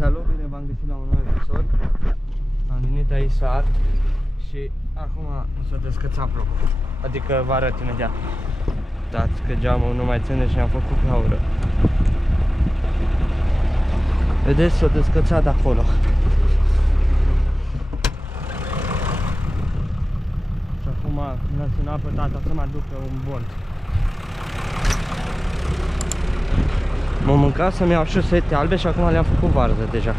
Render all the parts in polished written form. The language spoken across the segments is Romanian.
Salut, bine v-am găsit la un nou episod. Am venit aici să arc și acum o să descăța plocul. Adică vă arăt imediat. Uitați că geamul nu mai ține și ne-am făcut gaură. Vedeți, s-o descățat de acolo. Și acum mi-a sunat pe tata să mă aducă un bolt. M-am mâncat să-mi iau șosete albe și acum le-am făcut varză deja.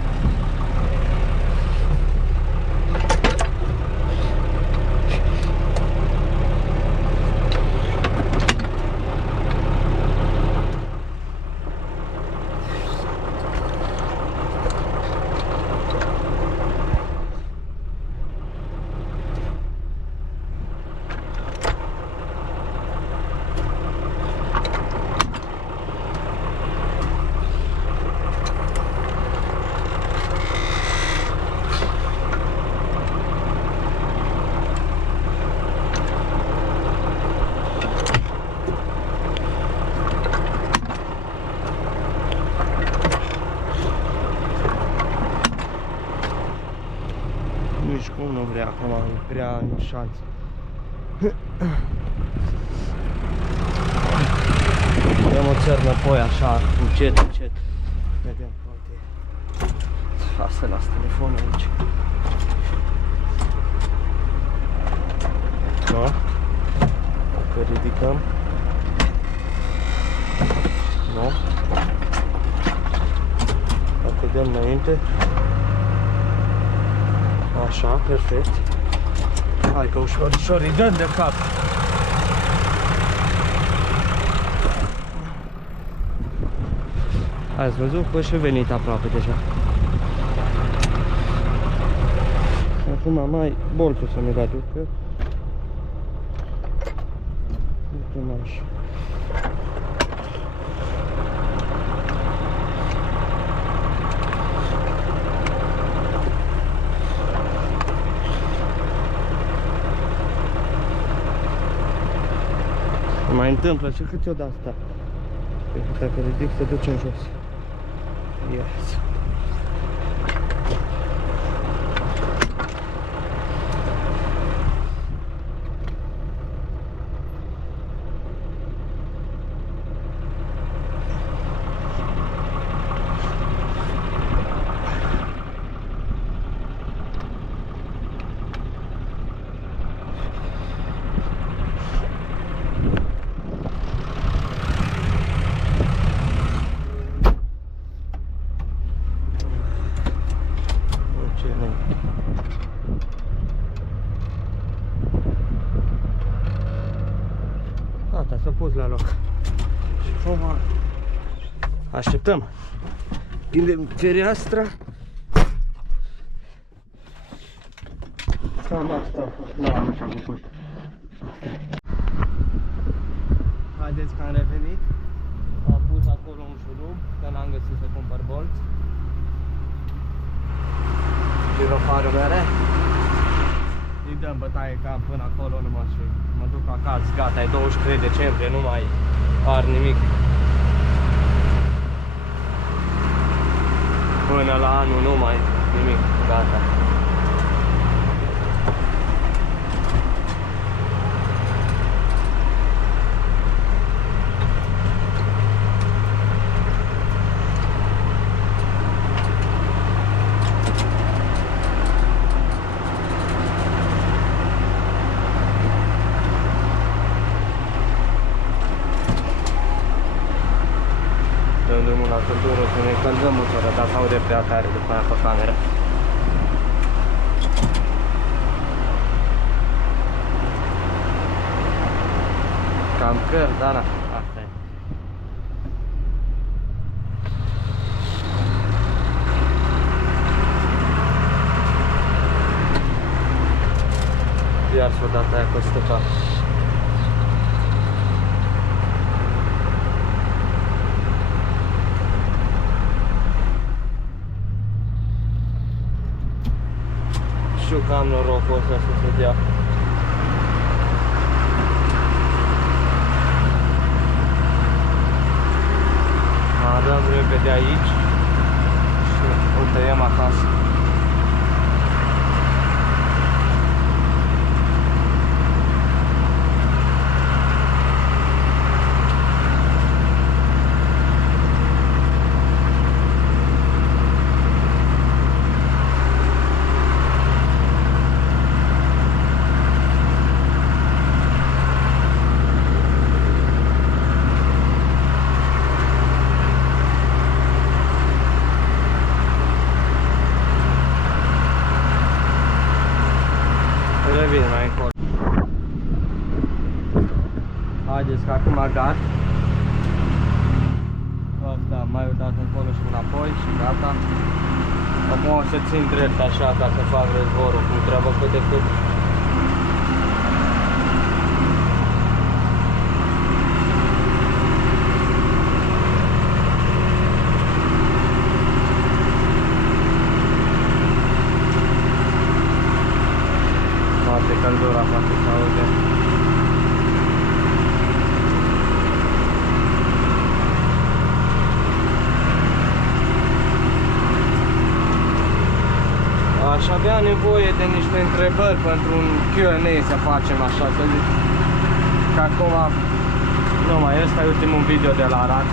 Nici cum nu vrea acum, e prea șanț. Dăm o țărnă poi așa, încet, încet. Vedem, uite. Asta las telefonul aici. Da? Dacă ridicăm. Nu? Dacă dăm înainte. Așa, perfect. Hai că ușor, ușor, îi dăm de cap. Ați văzut că și-a venit aproape deja. Acum mai boltul să mi-l aducă. Uite așa. Mai întâmplă și câteodată asta. Dacă ridic se duce în jos. Yes. Gata, s-a pus la loc. Și acum așteptăm. Prindem fereastra. Cam asta a fost. Nu am ce-am făcut. Haideți că am revenit. Am pus acolo un șurub, că n-am găsit să cumpăr bolți. Girofarul mele. Îi dăm bătaie cam până acolo numai și mă duc acasă, gata, e 23 decembrie, nu mai ar nimic. Până la anul nu mai nimic, gata. Dăm drumul la căldură să ne încălzăm motorul, dacă aude prea tare după aia pe cameră. Cam căr, dar na, asta e. Iar s-o dat aia cu stăpa. Știu că am norocul ăsta să se dea. Dăm repede aici și O tăiem acasă. Revin mai încolo. Haideți că acum gata. Asta mai o dată încolo și înapoi și gata. Acum o să țin drept așa ca să fac rezborul cum trebuie cât de cât. Poate căldura poate să aude. Aș avea nevoie de niște întrebări pentru un Q&A să facem așa, să zic. Că acum, nu mai, ăsta e ultimul video de la Arad.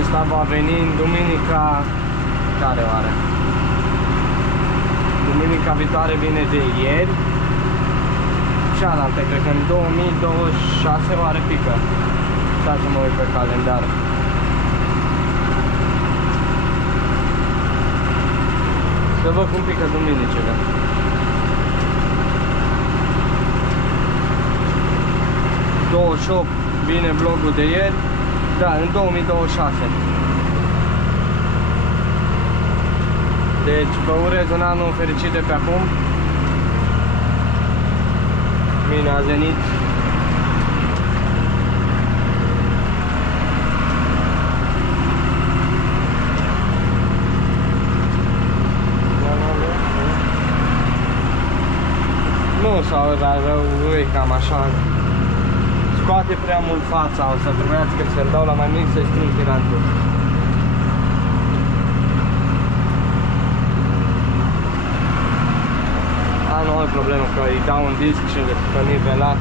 Ăsta va veni în duminica, care oare? Duminica viitoare vine de ieri. Cealaltă, cred că în 2026 oare pică. Stai să mă uit pe calendar. Să văd cum pică duminicile. Vine vlogul de ieri. Da, în 2026. Deci vă urez un an fericit de pe acum. Bine ați venit. Nu s-a rău, e cam așa. Scoate prea mult fața, o să trebuiască să-l dau la mai mic să-i strâng tirantul. Nu ai problemă că îi dau un disc și le stă nivelat.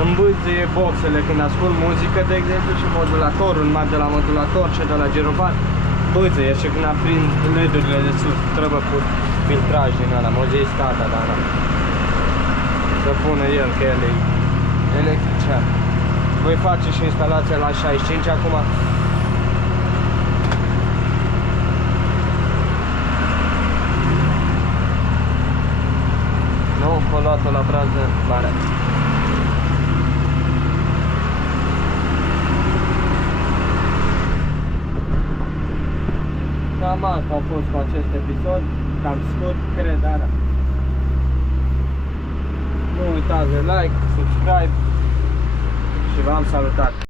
Îmi bâzie boxele când ascult muzică, de exemplu, și modulatorul, numai de la modulator și de la girovar, bâzie și când aprind LED-urile de sus, trebuie pus filtraj din ăla, mă zis tata, dar nu. Să pună el, că el e electrician. Voi face și instalația la 65 acum. Nu, colată la brază mare. Cam asta a fost cu acest episod, cam scurt, cred, dar nu uitați de like, subscribe și v-am salutat!